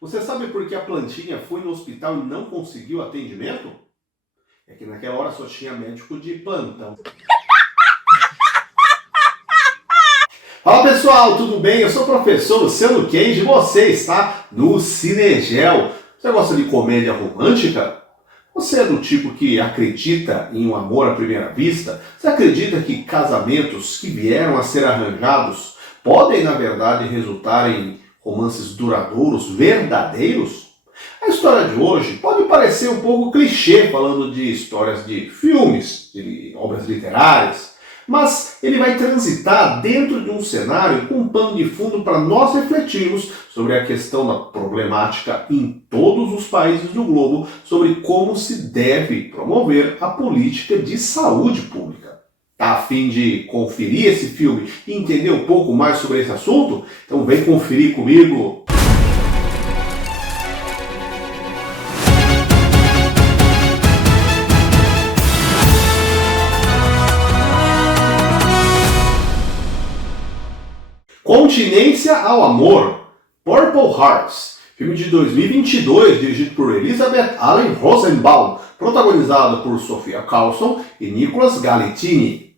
Você sabe por que a plantinha foi no hospital e não conseguiu atendimento? É que naquela hora só tinha médico de plantão. Fala pessoal, tudo bem? Eu sou o professor Luciano Kenji e você está no Cinegel. Você gosta de comédia romântica? Você é do tipo que acredita em um amor à primeira vista? Você acredita que casamentos que vieram a ser arranjados podem, na verdade, resultar em romances duradouros, verdadeiros? A história de hoje pode parecer um pouco clichê, falando de histórias de filmes, de obras literárias, mas ele vai transitar dentro de um cenário com um pano de fundo para nós refletirmos sobre a questão da problemática em todos os países do globo, sobre como se deve promover a política de saúde pública. Tá a fim de conferir esse filme e entender um pouco mais sobre esse assunto? Então vem conferir comigo! Continência ao Amor, Purple Hearts, filme de 2022, dirigido por Elizabeth Allen Rosenbaum, protagonizado por Sofia Carlson e Nicholas Galitzine.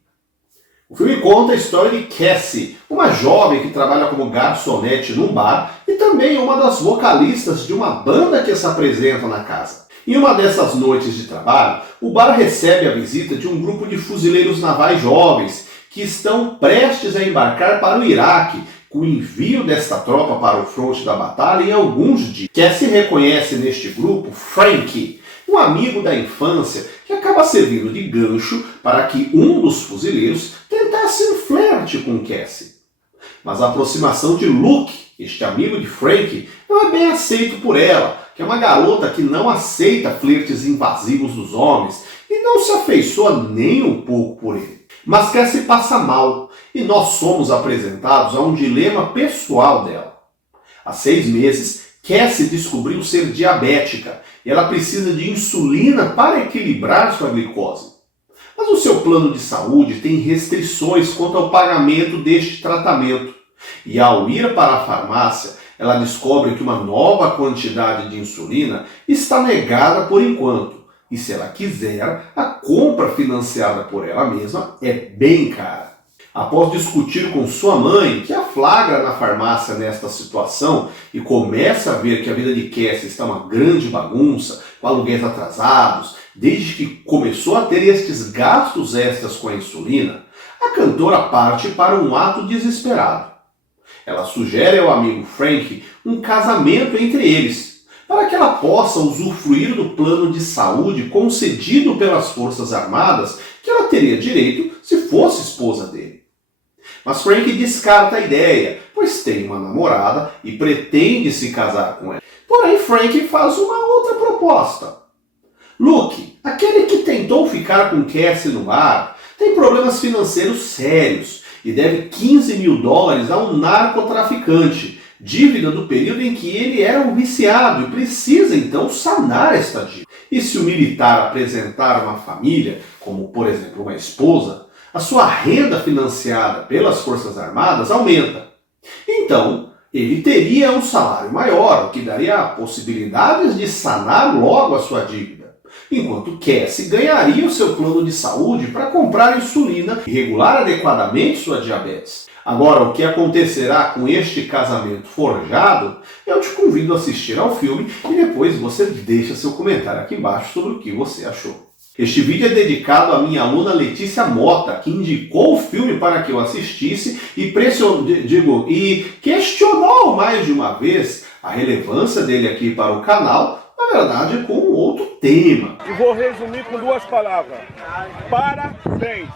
O filme conta a história de Cassie, uma jovem que trabalha como garçonete num bar e também uma das vocalistas de uma banda que se apresenta na casa. Em uma dessas noites de trabalho, o bar recebe a visita de um grupo de fuzileiros navais jovens que estão prestes a embarcar para o Iraque, com o envio desta tropa para o fronte da batalha em alguns dias. Cassie reconhece neste grupo Frank, um amigo da infância que acaba servindo de gancho para que um dos fuzileiros tentasse um flerte com Cassie. Mas a aproximação de Luke, este amigo de Frank, não é bem aceito por ela, que é uma garota que não aceita flertes invasivos dos homens e não se afeiçoa nem um pouco por ele. Mas Cassie passa mal e nós somos apresentados a um dilema pessoal dela. Há 6 meses, Cassie descobriu ser diabética e ela precisa de insulina para equilibrar sua glicose. Mas o seu plano de saúde tem restrições quanto ao pagamento deste tratamento. E ao ir para a farmácia, ela descobre que uma nova quantidade de insulina está negada por enquanto. E se ela quiser, a compra financiada por ela mesma é bem cara. Após discutir com sua mãe, que a flagra na farmácia nesta situação e começa a ver que a vida de Cassie está uma grande bagunça, com aluguéis atrasados, desde que começou a ter estes gastos extras com a insulina, a cantora parte para um ato desesperado. Ela sugere ao amigo Frank um casamento entre eles, para que ela possa usufruir do plano de saúde concedido pelas Forças Armadas que ela teria direito se fosse esposa dele. Mas Frank descarta a ideia, pois tem uma namorada e pretende se casar com ela. Porém, Frank faz uma outra proposta. Luke, aquele que tentou ficar com Cassie no bar, tem problemas financeiros sérios e deve $15 mil a um narcotraficante, dívida do período em que ele era um viciado e precisa então sanar esta dívida. E se o militar apresentar uma família, como por exemplo uma esposa, a sua renda financiada pelas Forças Armadas aumenta. Então, ele teria um salário maior, o que daria possibilidades de sanar logo a sua dívida. Enquanto Cassie ganharia o seu plano de saúde para comprar insulina e regular adequadamente sua diabetes. Agora, o que acontecerá com este casamento forjado, eu te convido a assistir ao filme e depois você deixa seu comentário aqui embaixo sobre o que você achou. Este vídeo é dedicado à minha aluna Letícia Mota, que indicou o filme para que eu assistisse e questionou mais de uma vez a relevância dele aqui para o canal, na verdade com outro tema. E vou resumir com 2 palavras. Parabéns!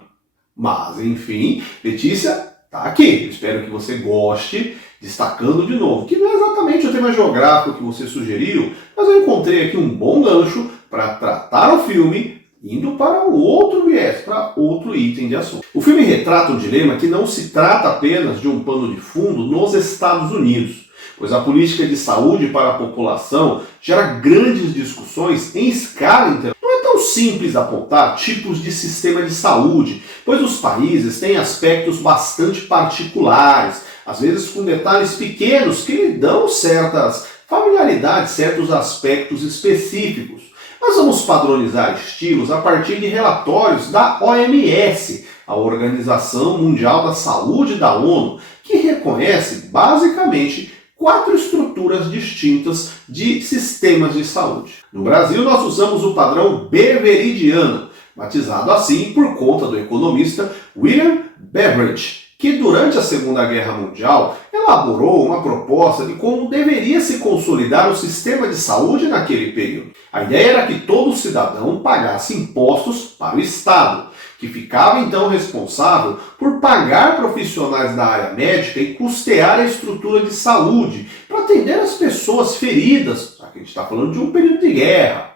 Mas, enfim, Letícia tá aqui. Eu espero que você goste, destacando de novo, que não é exatamente o tema geográfico que você sugeriu, mas eu encontrei aqui um bom gancho para tratar o filme indo para um outro viés, para outro item de assunto. O filme retrata um dilema que não se trata apenas de um pano de fundo nos Estados Unidos, pois a política de saúde para a população gera grandes discussões em escala internacional. Não é tão simples apontar tipos de sistema de saúde, pois os países têm aspectos bastante particulares, às vezes com detalhes pequenos que lhe dão certas familiaridade de certos aspectos específicos. Nós vamos padronizar estilos a partir de relatórios da OMS, a Organização Mundial da Saúde da ONU, que reconhece basicamente 4 estruturas distintas de sistemas de saúde. No Brasil, nós usamos o padrão beveridiano, batizado assim por conta do economista William Beveridge, que durante a Segunda Guerra Mundial elaborou uma proposta de como deveria se consolidar o sistema de saúde naquele período. A ideia era que todo cidadão pagasse impostos para o Estado, que ficava então responsável por pagar profissionais da área médica e custear a estrutura de saúde para atender as pessoas feridas, já que a gente está falando de um período de guerra.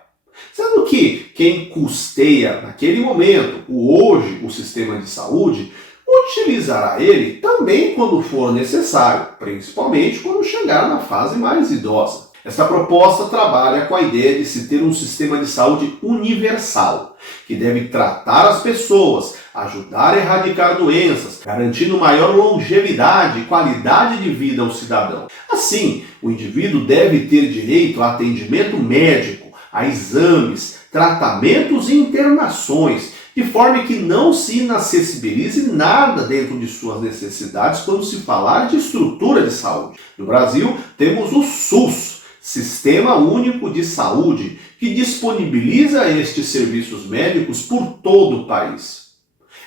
Sendo que quem custeia naquele momento, o sistema de saúde, utilizará ele também quando for necessário, principalmente quando chegar na fase mais idosa. Esta proposta trabalha com a ideia de se ter um sistema de saúde universal, que deve tratar as pessoas, ajudar a erradicar doenças, garantindo maior longevidade e qualidade de vida ao cidadão. Assim, o indivíduo deve ter direito a atendimento médico, a exames, tratamentos e internações, de forma que não se inacessibilize nada dentro de suas necessidades quando se falar de estrutura de saúde. No Brasil, temos o SUS, Sistema Único de Saúde, que disponibiliza estes serviços médicos por todo o país.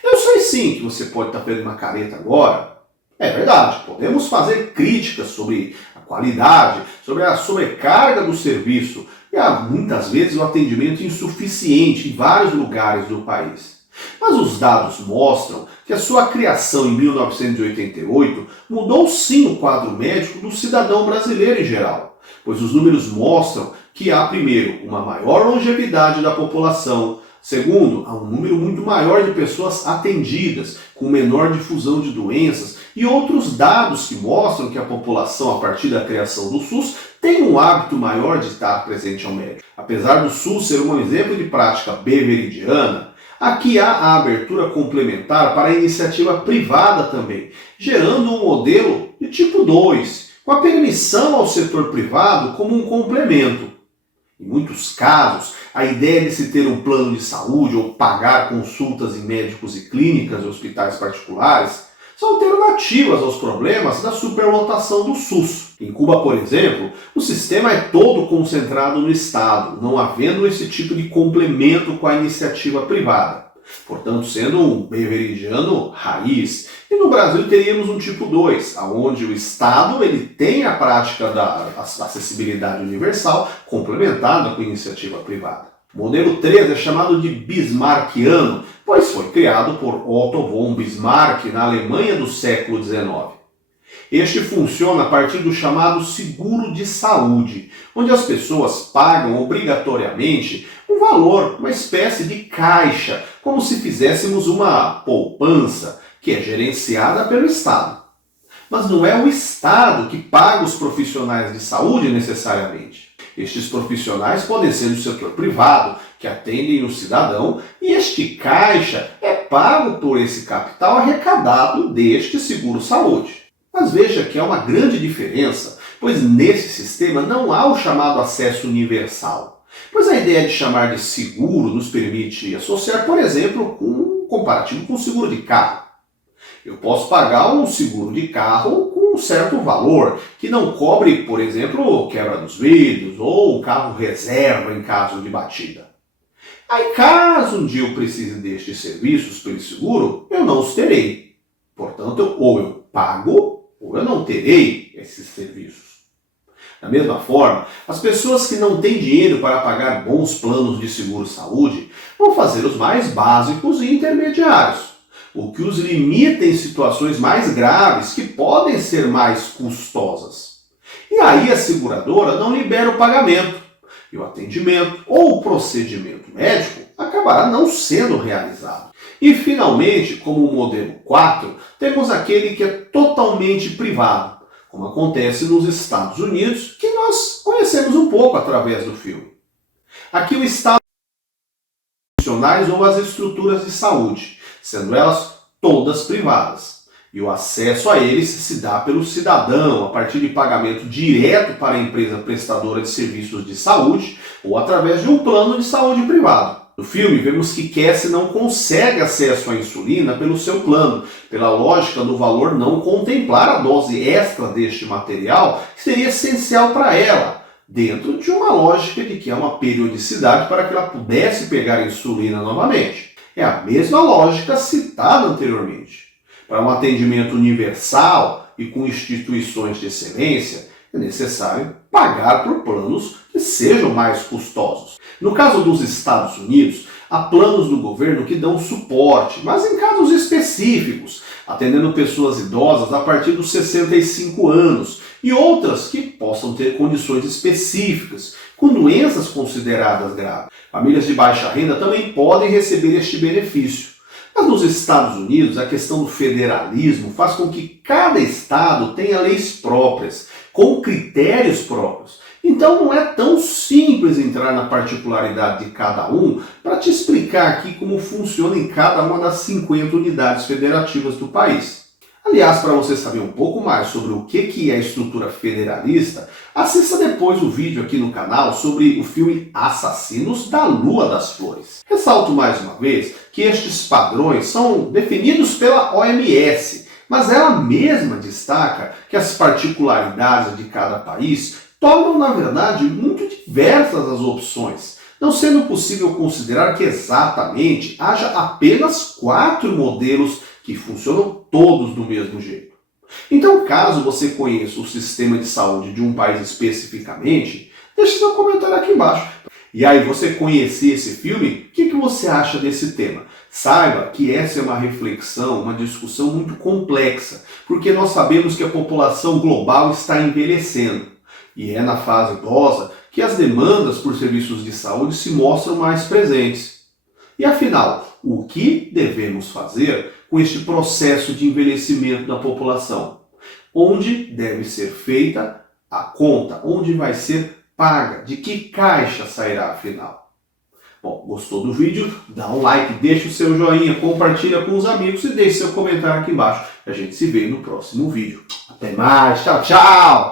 Eu sei sim que você pode estar fazendo uma careta agora. É verdade, podemos fazer críticas sobre a qualidade, sobre a sobrecarga do serviço e muitas vezes o atendimento insuficiente em vários lugares do país. Mas os dados mostram que a sua criação em 1988 mudou sim o quadro médico do cidadão brasileiro em geral, pois os números mostram que há, primeiro, uma maior longevidade da população, segundo, há um número muito maior de pessoas atendidas, com menor difusão de doenças e outros dados que mostram que a população, a partir da criação do SUS, tem um hábito maior de estar presente ao médico. Apesar do SUS ser um exemplo de prática beveridiana, aqui há a abertura complementar para a iniciativa privada também, gerando um modelo de tipo 2, com a permissão ao setor privado como um complemento. Em muitos casos, a ideia de se ter um plano de saúde ou pagar consultas em médicos e clínicas e hospitais particulares são alternativas aos problemas da superlotação do SUS. Em Cuba, por exemplo, o sistema é todo concentrado no Estado, não havendo esse tipo de complemento com a iniciativa privada, portanto sendo um beveridiano raiz. E no Brasil teríamos um tipo 2, onde o Estado ele tem a prática da acessibilidade universal complementada com iniciativa privada. O modelo 3 é chamado de bismarckiano, pois foi criado por Otto von Bismarck na Alemanha do século XIX. Este funciona a partir do chamado seguro de saúde, onde as pessoas pagam obrigatoriamente um valor, uma espécie de caixa, como se fizéssemos uma poupança, que é gerenciada pelo Estado. Mas não é o Estado que paga os profissionais de saúde necessariamente. Estes profissionais podem ser do setor privado, que atendem o cidadão, e este caixa é pago por esse capital arrecadado deste seguro-saúde. Mas veja que há uma grande diferença, pois nesse sistema não há o chamado acesso universal. Pois a ideia de chamar de seguro nos permite associar, por exemplo, um comparativo com o seguro de carro. Eu posso pagar um seguro de carro com um certo valor, que não cobre, por exemplo, quebra dos vidros ou um carro reserva em caso de batida. Aí, caso um dia eu precise destes serviços pelo seguro, eu não os terei. Portanto, ou eu pago, ou eu não terei esses serviços. Da mesma forma, as pessoas que não têm dinheiro para pagar bons planos de seguro-saúde vão fazer os mais básicos e intermediários, o que os limita em situações mais graves que podem ser mais custosas. E aí a seguradora não libera o pagamento, e o atendimento ou o procedimento médico acabará não sendo realizado. E finalmente, como o modelo 4, temos aquele que é totalmente privado, como acontece nos Estados Unidos, que nós conhecemos um pouco através do filme. Aqui o Estado ou as estruturas de saúde, sendo elas todas privadas. E o acesso a eles se dá pelo cidadão, a partir de pagamento direto para a empresa prestadora de serviços de saúde ou através de um plano de saúde privado. No filme, vemos que Cassie não consegue acesso à insulina pelo seu plano, pela lógica do valor não contemplar a dose extra deste material, que seria essencial para ela, dentro de uma lógica de que há uma periodicidade para que ela pudesse pegar a insulina novamente. É a mesma lógica citada anteriormente. Para um atendimento universal e com instituições de excelência, é necessário pagar por planos que sejam mais custosos. No caso dos Estados Unidos, há planos do governo que dão suporte, mas em casos específicos, atendendo pessoas idosas a partir dos 65 anos e outras que possam ter condições específicas, com doenças consideradas graves. Famílias de baixa renda também podem receber este benefício. Mas nos Estados Unidos, a questão do federalismo faz com que cada estado tenha leis próprias, com critérios próprios. Então não é tão simples entrar na particularidade de cada um para te explicar aqui como funciona em cada uma das 50 unidades federativas do país. Aliás, para você saber um pouco mais sobre o que é a estrutura federalista, assista depois o vídeo aqui no canal sobre o filme Assassinos da Lua das Flores. Ressalto mais uma vez que estes padrões são definidos pela OMS, mas ela mesma destaca que as particularidades de cada país tornam, na verdade, muito diversas as opções, não sendo possível considerar que exatamente haja apenas 4 modelos que funcionam todos do mesmo jeito. Então, caso você conheça o sistema de saúde de um país especificamente, deixe seu comentário aqui embaixo. E aí, você conhecer esse filme, o que você acha desse tema? Saiba que essa é uma reflexão, uma discussão muito complexa, porque nós sabemos que a população global está envelhecendo. E é na fase idosa que as demandas por serviços de saúde se mostram mais presentes. E afinal, o que devemos fazer com este processo de envelhecimento da população? Onde deve ser feita a conta? Onde vai ser paga? De que caixa sairá afinal? Bom, gostou do vídeo? Dá um like, deixa o seu joinha, compartilha com os amigos e deixe seu comentário aqui embaixo. A gente se vê no próximo vídeo. Até mais, tchau, tchau!